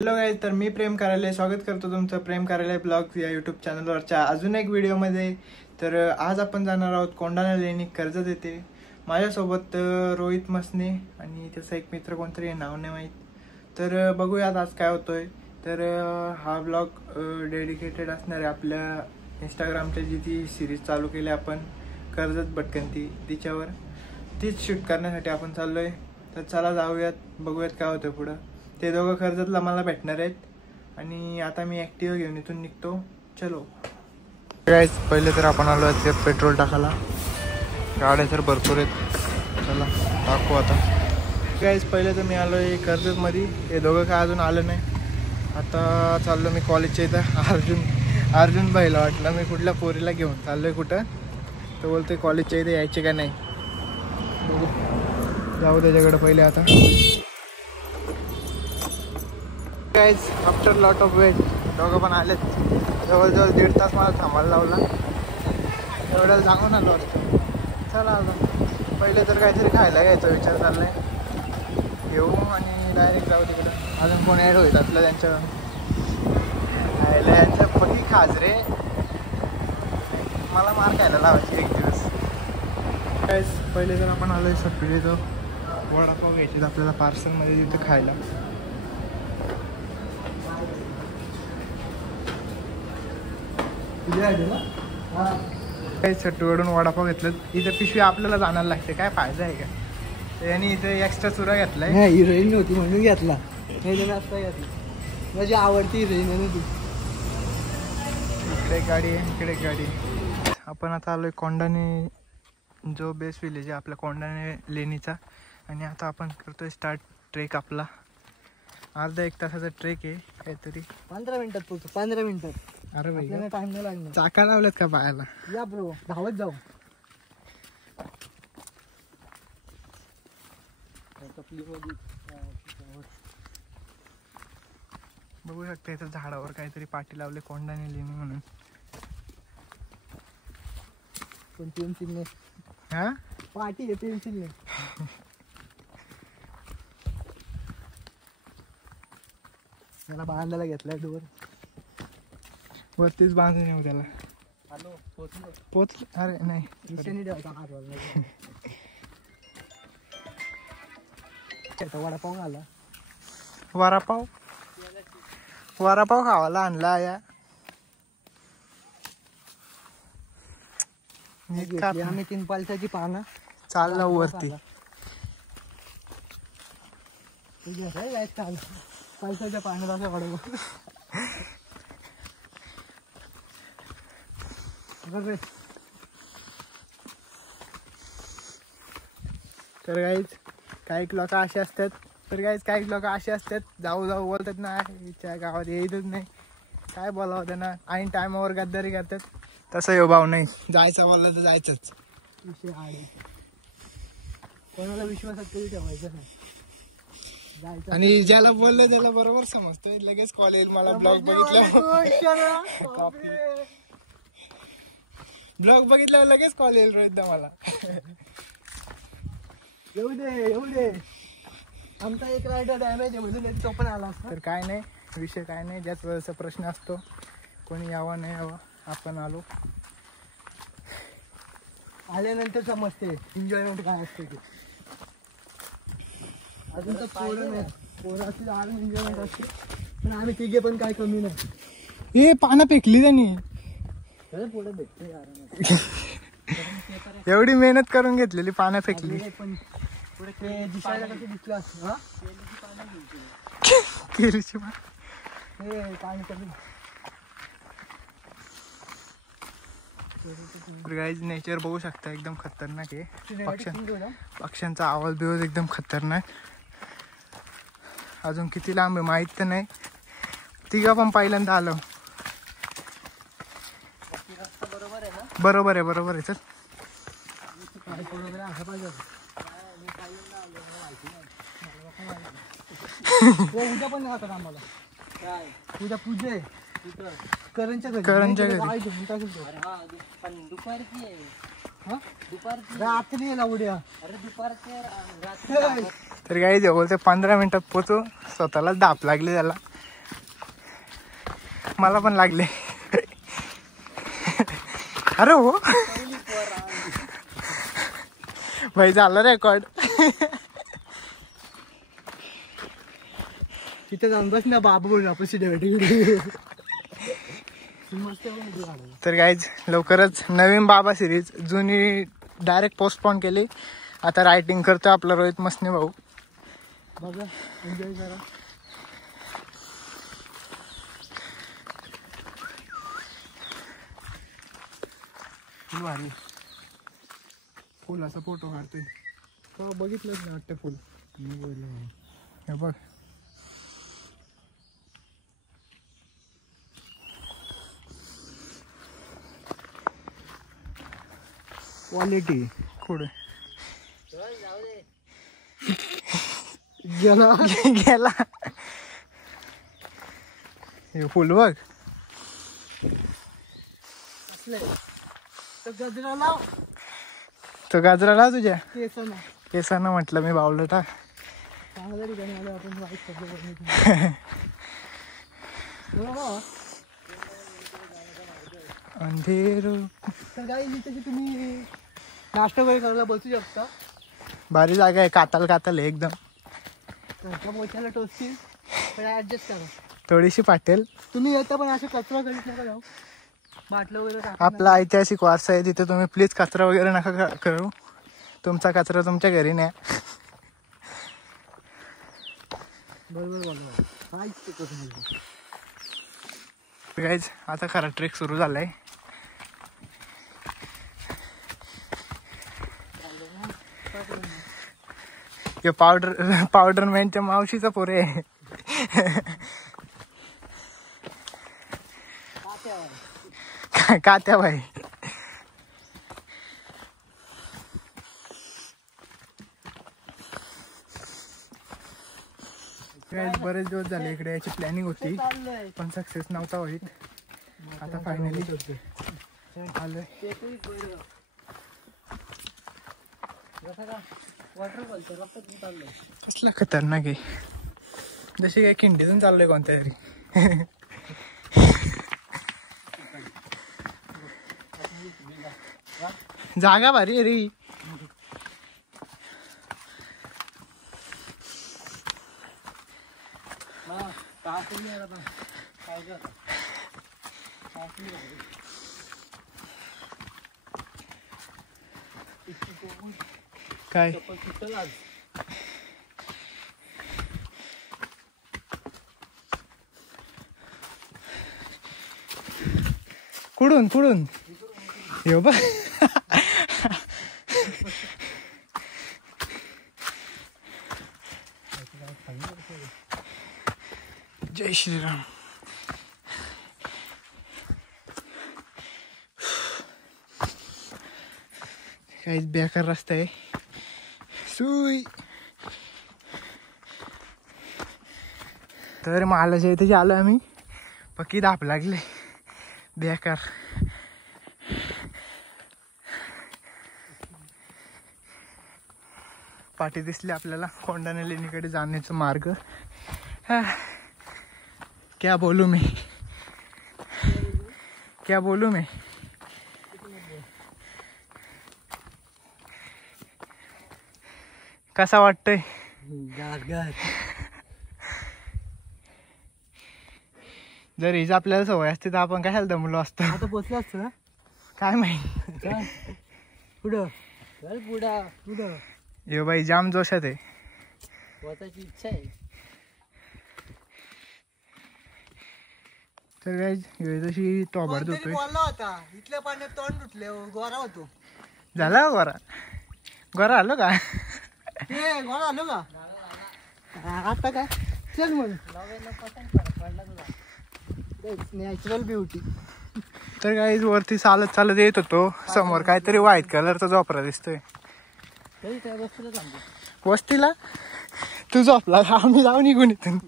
Hello guys, तर मी प्रेम कार्यालय स्वागत करतो तुमचं प्रेम कार्यालय ब्लॉग या यूट्यूब चॅनलवरच्या अजून एक व्हिडिओमध्ये. तर आज आपण जाणार आहोत कोंढाणा लेणी कर्जत येथे. माझ्यासोबत रोहित मसने आणि त्याचा एक मित्र कोणतरी नाव नाही माहीत. तर बघूयात आज काय होतोय. तर हा ब्लॉग डेडिकेटेड असणार आहे आपल्या इंस्टाग्रामच्या जी ती सिरीज चालू केली आपण कर्जत भटकंती, तिच्यावर तीच शूट करण्यासाठी आपण चाललोय. तर चला जाऊयात, बघूयात काय होतं पुढं. ते दोघं कर्जतला मला भेटणार आहेत आणि आता मी ॲक्टिव्हा घेऊन इथून निघतो. चलो गाईज, पहिले तर आपण आलो आहे पेट्रोल टाकायला. गाड्या तर भरपूर आहेत, चला टाकू आता. गाईज, पहिले तर मी आलो आहे कर्जतमध्ये. हे दोघं काय अजून आलं नाही. आता चाललो मी कॉलेजच्या इथं. अर्जुन भाईला वाटलं मी कुठल्या पोरीला घेऊन चाललो आहे कुठं, तो बोलतोय कॉलेजच्या इथे यायचे का नाही. जाऊ त्याच्याकडे पहिले आता. Guys, after lot of wait दोघं पण आलेत. जवळजवळ 1.5 तास मला थांबायला लावला. एवढ्याला सांगून आलो असतो. चला आता पहिले तर काहीतरी खायला घ्यायचा विचार चालला आहे. घेऊ आणि डायरेक्ट जाऊ तिकडं. अजून कोण ॲड होईल आपलं त्यांच्या खायला. यांच्या पती खाजरे मला मार खायला लावायची एक दिवस. गाईज, पहिले तर आपण आलो आहे सपीडे. तो वडापाव घ्यायचे आपल्याला पार्सलमध्ये तिथं खायला. काही सट्टूकडून वडापाव घेतलं. इथं पिशवी आपल्याला जाणायला लागते, काय फायदा आहे का. यांनी इथे एक्स्ट्रा चुरा घेतलाय. हिरोईन नव्हती म्हणून घेतला. घेतला माझी आवडती हिरोईन आहे ती. इकडे गाडी आहे, इकडे गाडी. आपण आता आलोय कोंढाणे, जो बेस विलेज आहे आपल्या कोंढाणे लेणीचा. आणि आता आपण करतोय स्टार्ट ट्रेक आपला. अर्धा 1 तासाचा ट्रेक आहे काहीतरी. 15 मिनिटात पोहोचतो. 15 मिनिटात. अरे भाई, टाइम नाही लागणार. चाका लावल्यात का पायाला. या ब्रो, धावत जाऊ. बघू शकता इथं झाडावर काहीतरी पाटी लावले कोंढाणे लेणी म्हणून. पण पेन्सिल नाही. हा, पाटी आहे, पेन्सिल नाही. त्याला बांधायला घेतलाय डोर. वरतीच बांधून येऊ त्याला. हॅलो, पोचले. अरे नाही, वडापाव आला. वडापाव खावायला आणला या. आम्ही 3 पालसाची पानं चालला वरती. पालसाच्या पाण्यात असं वडापाव. तर गाईज काही लोक असे असतात, जाऊ बोलतात ना, हिच्या गावात येतच नाही. काय बोलावं त्यांना, ऐन टायमावर गद्दारी करतात. तसं यो भाव नाही, जायचं बोललं तर जायचंच. विषय आडे, कोणाला विश्वासात तरी ठेवायचं नाही. आणि ज्याला बोललं त्याला बरोबर समजतंय. लगेच कॉल येईल मला. ब्लॉग बघितल्यावर लगेच कॉल येईल रोहित मला. येऊ दे. आमचा एक रायडर डॅमेज आहे म्हणून तो पण आला असता. तर काय नाही, विषय काय नाही. ज्याच वेळेचा प्रश्न असतो, कोणी यावा नाही यावा. आपण आलो. आल्यानंतर समजते एन्जॉयमेंट काय असते ते. अजून तर पोराची एन्जॉयमेंट असते, पण आम्ही तिघे पण काय कमी नाही. हे पानं फेकली त्यांनी. पुढे भेटते एवढी मेहनत करून घेतलेली, पानं फेकली. पण पुढे ते दिसायला कसं दिसलं असतं. केळीची गाईज, नेचर बघू शकता, एकदम खतरनाक आहे. पक्ष्यांचा आवाज बिवाज एकदम खतरनाक. अजून किती लांब आहे माहित तर नाही. तिघा पण पहिल्यांदा आलो. बरोबर आहे. चल, उद्या पण राहतात आम्हाला. उद्या पूजा करंच्या घरी. रात्री उद्या. तर काही जवळ ते 15 मिनिटात पोचू. स्वतःलाच धाप लागली त्याला. मला पण लागले. अरे हो भाई झालं रेकॉर्ड. तिथे जाऊन बस ना बाबू बोल आपण सिनेमॅटिक. तर गाईज लवकरच नवीन बाबा सिरीज जुनी डायरेक्ट पोस्टपोन केली. आता रायटिंग करतोय आपला रोहित मसने भाऊ. बघा एन्जॉय करा. फुल भारी. फुलाचा फोटो काढतोय. हो बघितलंच ना वाटतं फुल. हे बघ क्वालिटी कुठे गेला. गेला. हे फुल बघ. गजरा लाव. तो गाजरा लाव तुझ्या केसांना. केसानं म्हटलं मी बावलं टाक. चांगल्या ठिकाणी आलो आपण. वाईट शब्द अंधेरो. तर काही त्याची तुम्ही नाश्ता वगैरे करायला बसू शकता. भारी जागा आहे. काताल काताल आहे एकदम. तुमच्या मोठ्याला टोचतील पण ऍडजस्ट करा. थोडीशी पाटेल. तुम्ही येता पण असं कचरा करीत नका जाऊ. बाटलं वगैरे टाकू आपला ऐतिहासिक वारसा आहे तिथे तुम्ही प्लीज कचरा वगैरे नका करू. तुमचा कचरा तुमच्या घरी न्या. बरोबर बोलला. काहीच ते करू नका. गाईज आता खरा ट्रेक सुरू झालाय. पावडर मॅनच्या मावशीचा पोरे आहे. कात्या भाई. बरेच दिवस झाले इकडे याची प्लॅनिंग होती पण सक्सेस नव्हता होईल. आता फायनली आलोय. कसला खतरनाक आहे. जशी काय खिंडीतून चाललोय कोणत्या तरी. जागा भारी आहे रे. काय कुडून येऊ बघ. जय श्रीराम. काहीच बेकार रस्ता आहे. सुई तर महालाच्या इथे आलो आम्ही. पक्की धाप लागले बेकार. पाठी दिसली आपल्याला कोंडाणा लेणीकडे जाण्याचा मार्ग. क्या बोलू मैं. कसा वाटतंय. जर हीच आपल्याला सवय असते तर आपण कशाला दमलो असतो. आता पोचला असतो ना काय माहिती. पुढं पुढं यो बाई जाम जोशात आहे. पोचायची इच्छा आहे. तर काय जशी टॉबर धुतोय. बोलला होता इथल्या पाण्यात तोंड धुतले गोरा होतो. झाला गोरा आलो का. गोरा आलो का आता काय. चल मग नॅचरल ब्युटी. तर काही वरती चालत येत होतो. समोर काहीतरी व्हाईट कलरचा झोपडा दिसतोय. वस्तीला तू झोपला आम्ही जाऊ निघून इथून.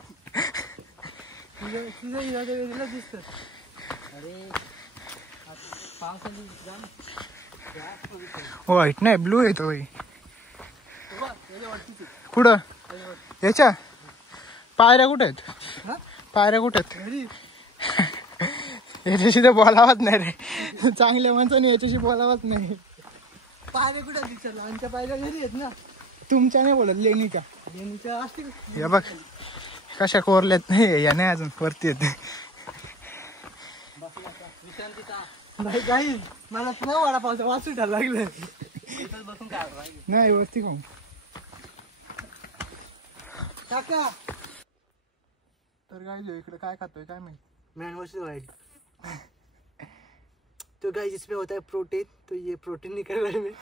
व्हाईट नाही ब्लू येतो बाई. कुठं याच्या पायऱ्या कुठे आहेत. याच्याशी तर बोलावत नाही रे, चांगल्या माणसाने याच्याशी बोलावत नाही. पायऱ्या कुठं दिसला आमच्या पायऱ्या घरी आहेत ना. तुमच्या नाही बोलत, लेणीच्या. यांच्या असते का? हे बघ कशा कोरल्यात. नाही या नाही अजून वरती येत. नाही काही मला पुन्हा वडापावचं वाचू उठायला लागलं. नाही वरती खाऊ. काका तर काय इकडे काय खातोय काय माहिती. Man versus wild. तो गाइस इसमें होता है प्रोटीन, तो ये प्रोटीन निकल रहा है में.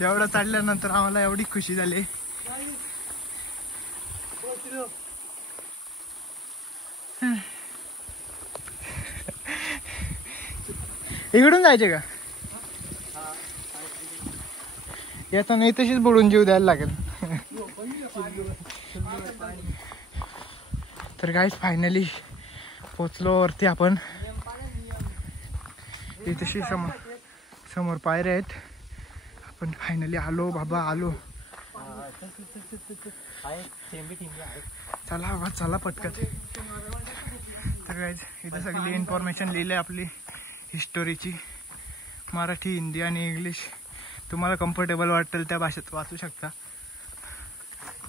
एवढं चढल्यानंतर आम्हाला एवढी खुशी झाली. इकडून जायचे का? येता नाही तशीच बुडून जीव द्यायला लागेल. तर गाईस फायनली पोचलो वरती आपण. इथेशी समोर पायऱ्या आहेत. आपण फायनली आलो बाबा, आलो. चला बाबा चला पटकन. तर गाईस इथं सगळी इन्फॉर्मेशन लिहिली आहे आपली हिस्टोरीची, मराठी, हिंदी आणि इंग्लिश. तुम्हाला कम्फर्टेबल वाटेल त्या भाषेत वाचू शकता.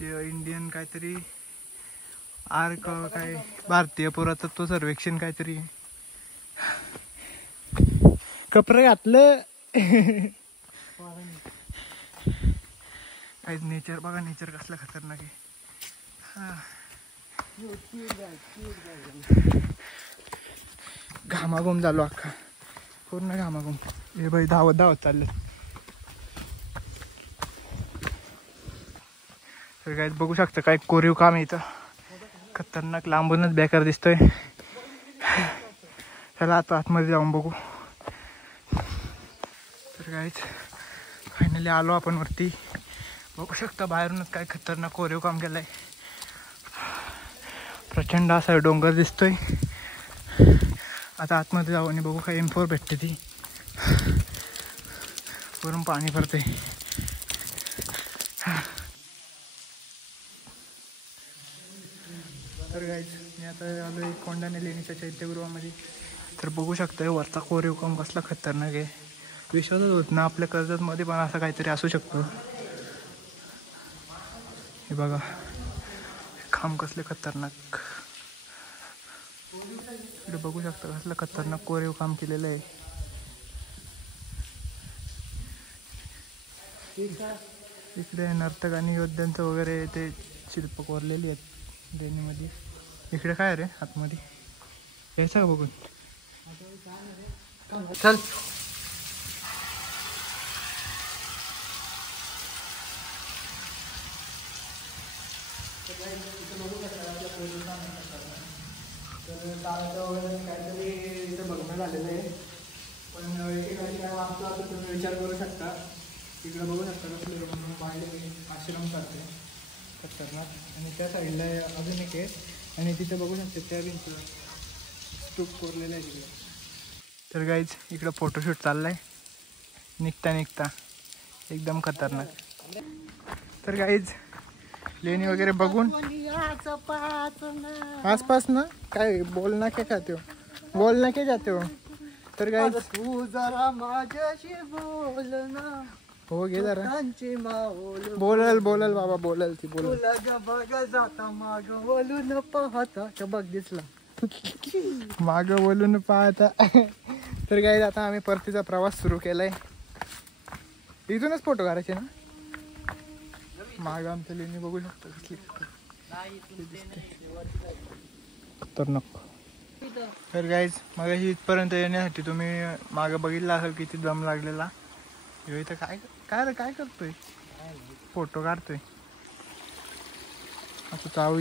इंडियन काहीतरी आर्क, काय भारतीय पुरातत्व सर्वेक्षण काहीतरी. कपडे घातलं. काहीच नेचर बघा, नेचर कसलं खतरनाक आहे. घामाघूम झालो अख्खा, पूर्ण घामाघूम. हे बाई धावत धावत चालले. तर काय बघू शकता काय कोरीव काम आहे इथं. खतरनाक लांबूनच बेकार दिसतोय. चला आता आतमध्ये जाऊन बघू. तर काहीच फायनली आलो आपण वरती. बघू शकता बाहेरूनच काय खतरनाक कोरीव काम केलंय. प्रचंड असा डोंगर दिसतोय. आता आतमध्ये जाऊ आणि बघू काय इन्फो भेटते ती. वरून पाणी पडते. तर गाईज मी आता आलोय कोंडाणे लेणीच्या चैत्यगृहामध्ये. तर बघू शकतोय वरचा कोरीव काम कसला खतरनाक आहे. विश्वासच होत ना आपल्या कर्जतमध्ये पण असं काहीतरी असू शकतो. हे बघा काम कसले खतरनाक. इकडे बघू शकता कसलं खतरनाक कोरीव काम केलेलं आहे. इकडे नर्तक आणि योद्ध्यांचं वगैरे ते शिल्प कोरलेली आहेत लेणीमध्ये. इकडे काय रे आतमध्ये यायचं का बघून. चल काहीतरी इथं बघणं झालेलं आहे. पण एकेकाने काय वाचलं तर तुम्ही विचार करू शकता. तिकडे बघू शकता कसले बाहेर आश्रम करते खतरनाक. आणि त्या साईडला अजून एक आहे आणि तिथे बघू शकते त्या भिंत स्तूप कोरलेलं आहे तिकडे. तर गाईज इकडं फोटोशूट चाललाय निघता एकदम खतरनाक. तर गाईज लेणी वगैरे बघून आसपास ना काय बोलना के खाते हो, बोलना के जाते हो. तर गाईज तू जरा माझ्याशी बोल ना. हो घे जरा माहोल बोलल बाबा बोलल ती बोल. तुला बघा जाता माग बोलून पाहता बघ दिसला माग बोलून पाहता. तर गाईज आता आम्ही परतीचा प्रवास सुरू केलाय. इथूनच फोटो काढायचे ना. माग आमच्या लेणी बघू शकतो कसली खतरनाक. तर गाईज मग इथपर्यंत येण्यासाठी तुम्ही मागं बघितलं असेल किती दम लागलेला. इथं काय काय रे काय करतोय, फोटो काढतोय. आता चाव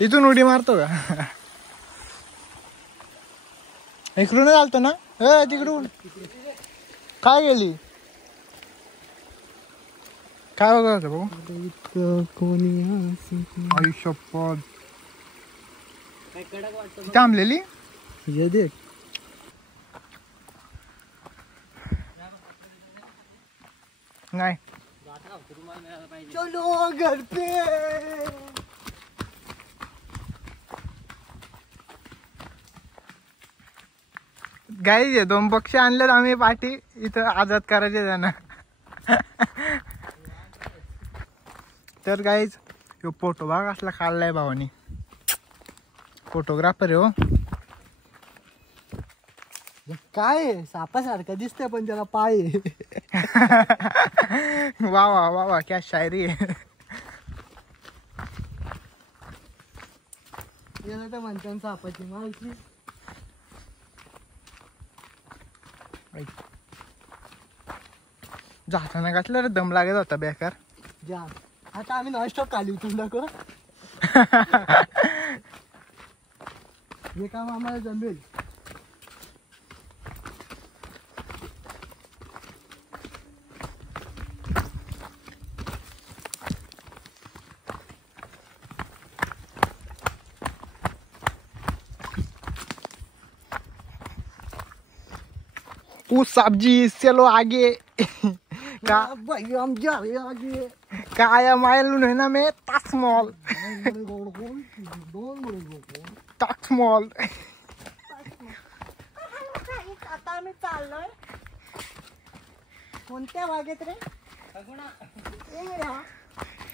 इथून उडी मारतो का. इकडून चालतो ना तिकडून. काय गेली काय बघा भाऊ कोणी आयुष्यपद थांबलेली. ये देख नाही चलो घर पे. गाई 2 पक्षी आणलेत आम्ही पाठी इथं आझाद करायचे त्यांना. तर गाईज ह्यो फोटो भाग असला काढलाय भावानी. फोटोग्राफर हो. काय आहे? सापासारखं दिसतंय पण त्याला पाय आहे. वा वा वा वा क्या शायरी आहे. याला तर म्हणतात सापाची माहिती. जाताना घातलं रे दम लागत होता बेकार. जा आता आम्ही नॉनस्टॉप खाली उतरून दाखव. हे काम आम्हाला जमेल. ऊ सब्जी चलो आगे. का भाई हम जा रहे हैं आगे. काय मायलून आहे ना मे ताजमहल. ताजमहल. आता आम्ही चाललोय कोणत्या बागेत रे?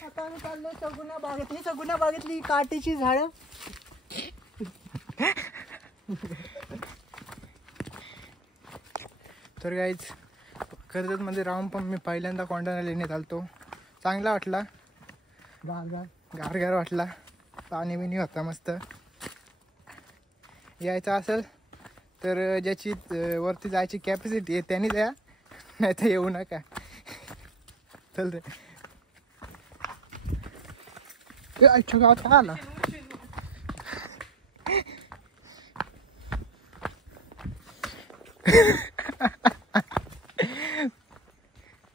आता आम्ही चाललोय सगुना बागेत. ही सगुना बागेतली काटेची झाडं. तर गाईज कर्जत मध्ये राहून पण मी पहिल्यांदा कोंढाणा लेणीत आलतो. चांगला वाटला. गारगार वाटला. पाणी बिणी होता मस्त. यायचं असेल तर ज्याची वरती जायची कॅपॅसिटी आहे त्यांनी द्या, नाही तर येऊ नका. चल रे. आजच्या गावात काय आला.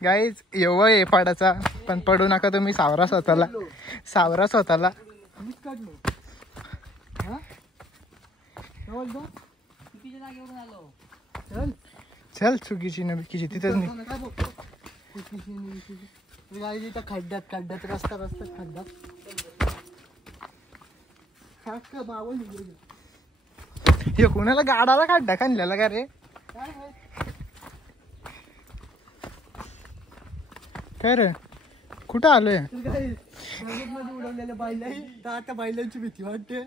गाईज एवढं आहे पाडाचा, पण पडू नका तुम्ही. सावरा स्वतःला. सावरा स्वतःला. चल चुकीची न बिकीची तिथेच नाही. खड्ड्यात खड्ड्यात रस्ता रस्ता खड्ड्यात. हे कोणाला गाडाला खड्डा खाल्लेला का रे? काय रे कुठं आलोय? मध्ये उडवलेल्या बायला आता बायलांची भीती वाटते.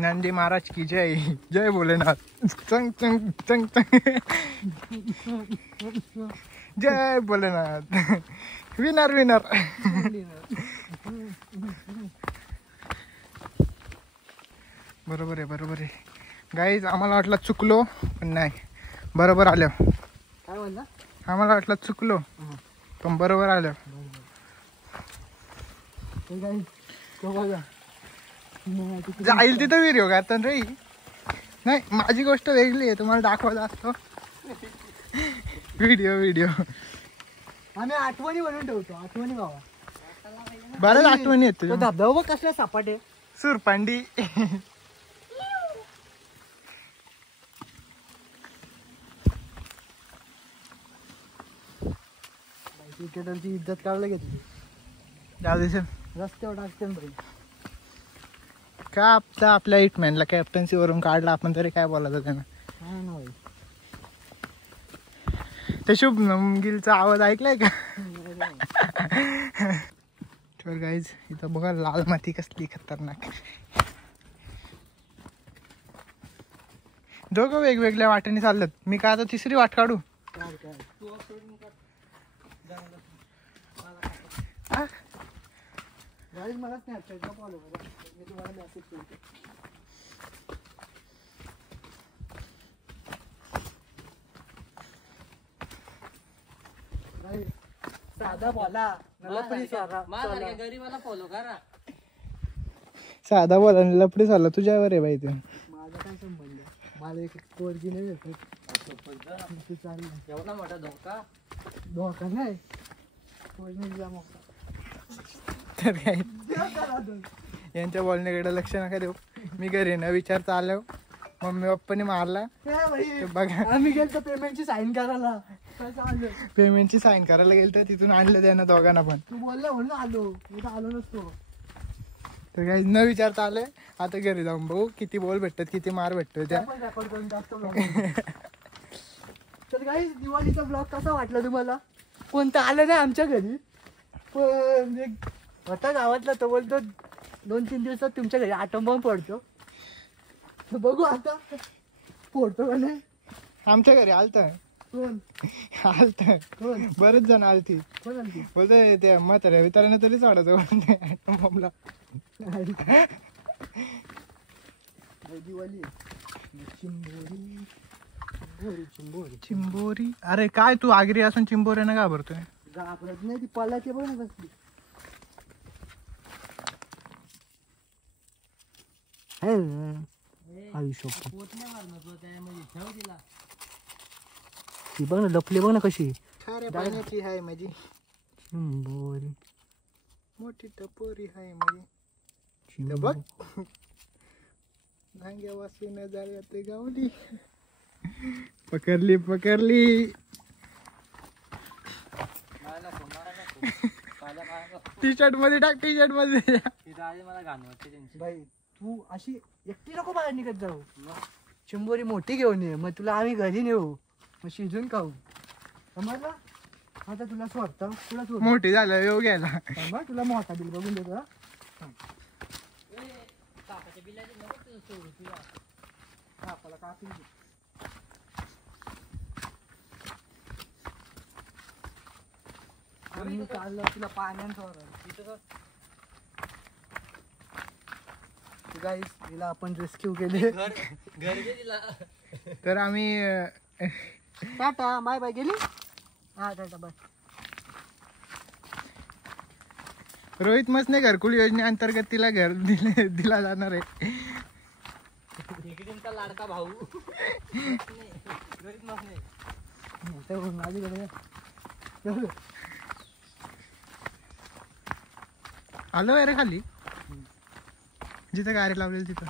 नंदी महाराज की जय. जय भोलेनाथ. चंग चंग चंग चंग. जय भोलेनाथ. Winner winner. बरोबर आहे बरोबर आहे. गाईज आम्हाला वाटलं चुकलो, पण नाही बरोबर आलं. काय म्हणला? आम्हाला वाटलं चुकलो पण बरोबर आलं. जाईल तिथं व्हिडिओ करतात रे. नाही माझी गोष्ट वेगळी आहे, तुम्हाला दाखवायला असतो व्हिडिओ. आम्ही आठवणी बनवून ठेवतो. आठवणी बाबा बऱ्याच आठवणी आहेत तो तुझ्या. धबधबा कसला सपाट आहे. सुरपांडी. क्रिकेटरची इज्जत काढला घेतली. जाऊ दे. रस्त्यावर टाकते भाई. का आपल्या हिटमॅनला कॅप्टन्सी वरून काढला आपण, तरी काय बोलायचं त्यांना. हा ना भाई. ते शुभमन गिलचा आवाज ऐकलाय का? तर गाईज इथं बघा लाल माती कसली खतरनाक. दोघं वेगवेगळ्या वाटेने चाललेत. मी का आता तिसरी वाट काढू? मला स्नॅपचॅटला फॉलो करा. मी तुम्हाला मेसेज करतो. साधा बोला. गरीबाला फॉलो करा. साधा बोला लपडी झाला तुझ्यावर आहे बाई. ते माझा काय संबंध. मला एक पोरगी नाही भेटत. एवढा मोठा धोका. धोका नाही. पोरगी मोठा. तर काय यांच्या बोलण्याकडे लक्ष नका देऊ. मी घरी न विचारता आलो. मम्मी पप्पाने मारला. बघा आम्ही गेलो पेमेंटची साईन करायला. पेमेंटची साईन करायला गेलं तर तिथून आणलं त्यांना दोघांना पण. तू बोलला म्हणून आलो. मी तर आलो नसतो. तर काही न विचारता आलंय आता घरी जाऊन बघू किती बॉल भेटतात किती मार भेटतो त्या. आपण रेकॉर्ड करून जास्त vlog. तर काही दिवाळीचा ब्लॉग कसा वाटला तुम्हाला? कोणतं आलं नाही आमच्या घरी, पण होता गावातला तो बोलतो 2-3 दिवसात तुमच्या घरी आटम बॉम्ब पडतो. तर बघू आता फोडतो का नाही. आमच्या घरी आलत कोण कोण बरेच जण आलती. कोण आणखी? बोलतोय त्या म्हाताऱ्या विताराने तरीच वाढत बॉम्बला. दिवाळी चिंबोरी चिंबोरी चिंबोरी. अरे काय तू आगरी असून चिंबोरी ना घाबरतोय? घाबरत नाही ती पलाची बघ ना कसली. आयुष्य ती बघ ना लपली बघ ना कशी. पाण्याची आहे माझी चिंबोरी मोठी टपोरी आहे माझी. बघ भांग्या वासी न जाळ्यात गावली. पकडली टी शर्ट मध्ये टाक. टी शर्ट मध्ये बाई तू अशी एकटी नको बाहेर निघत जाऊ. चिंबोरी मोठी घेऊन ये, मग तुला आम्ही घरी नेऊ, मग शिजून खाऊ. समजला? आता तुला सोडतं तुला सोड. मोठी झालं येऊ घ्यायला. तुला मोठा बिल बघून देतो. तुला पाण्यात गाईस हिला आपण रेस्क्यू केले. तर आम्ही टाटा बाय बाय गेली. हा टाटा बाय. रोहित मसने घरकुल योजनेअंतर्गत तिला घर दिला जाणार आहे. लाडका भाऊ रोहित मसने. आलो अरे खाली जिथं गाडी लावलेली तिथं.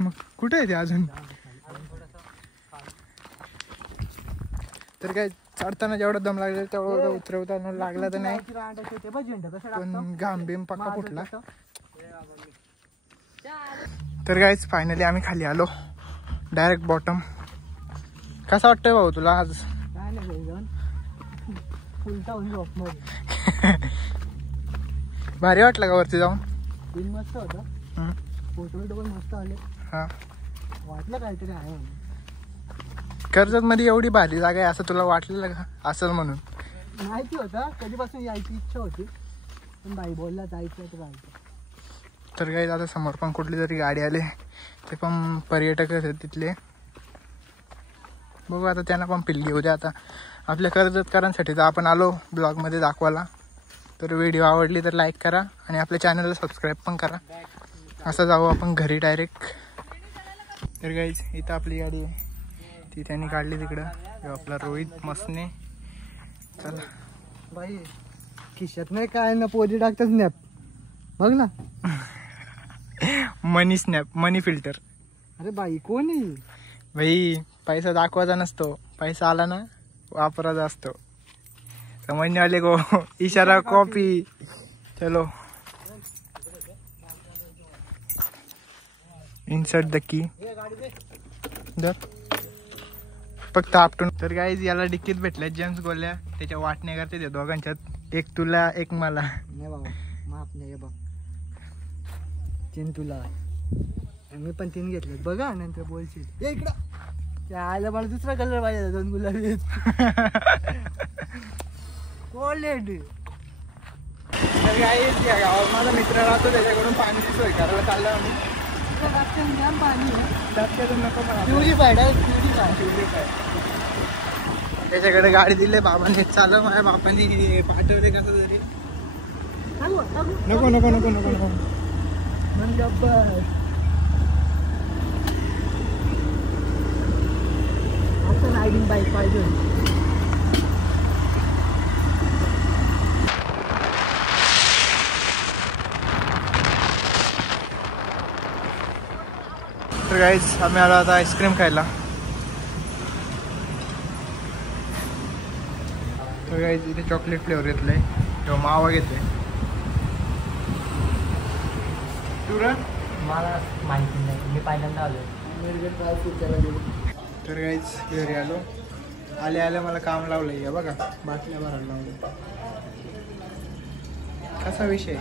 मग कुठे आहे ते अजून? तर काय चढताना जेवढा दम लागला तेवढं उतरवताना लागला तर नाही, पण घाम बिम पक्का फुटला. तर काहीच फायनली आम्ही खाली आलो डायरेक्ट बॉटम. कसा वाटतंय भाऊ तुला आज? काय नाही भारी वाटलं का वरती जाऊन? दिन मस्त होता. फोटो पण मस्त आले. हा वाटलं काहीतरी आहे. कर्जत मध्ये एवढी भारी जागा आहे असं तुला वाटलेलं का असेल म्हणून? माहिती होता कधीपासून यायची इच्छा होती, पण बाई बोलला जायचं तर जायचं. तर काही आता समोर पण कुठली तरी गाडी आली, ते पण पर्यटकच आहेत तिथले. बघू आता त्यांना पण पिल्ली होते. आता आपल्या कर्जतकरांसाठी तर आपण आलो ब्लॉगमध्ये दाखवायला. तर व्हिडिओ आवडली तर लाईक करा आणि आपल्या चॅनलला सबस्क्राईब पण करा. असं जाऊ आपण घरी डायरेक्ट. तर गाईज इथं आपली गाडी आहे ती त्यांनी काढली तिकडं. आपला रोहित मसने. चला बाई खिशात नाही काय ना पोरी टाकतात स्नॅप बघ ना. मनी स्नॅप मनी फिल्टर. अरे बाई कोणी भाई पैसा दाखवायचा नसतो, पैसा आला ना वापरायचा असतो. समजने वाले को इशारा कॉपी. चलो इन्सर्ट द की फक्त आपटून. तर गाईज याला डिक्कीत भेटल्या जेम्स गोल्या, त्याच्या वाटण्या करते ते दोघांच्यात. एक तुला एक मला. नाही बाबा माफ नाही बघ. 3 तुला मी पण 3 घेतले बघा. नंतर बोलशील इकडं आलं मला दुसरा कलर पाहिजे 2 गुलाबी कॉलेज. तर गाईज या गावात माझा मित्र राहतो, त्याच्याकडून पाण्याची सोय करायला चाललं आम्ही. पाणी नको पण प्युरिफाईड आहे. त्याच्याकडे गाडी दिली बाबांनी. चालव माझ्या बापांनी पाठवले कसं तरी. नको नको नको नको नको आता रायडिंग बाईक पाहिजे. तर गाईज आम्ही आलो आता आईस्क्रीम खायला. तर गाईज इथे चॉकलेट फ्लेवर घेतलंय, तो मावा घेतोय. तुला मला माहिती नाही, मी पहिल्यांदा आलो. मिरगट काय पुढच्याला गेलो. तर काहीच घरी आलो. आल्या मला काम लावलंय बघा, बाटल्या भरायला लावलं. कसा विषय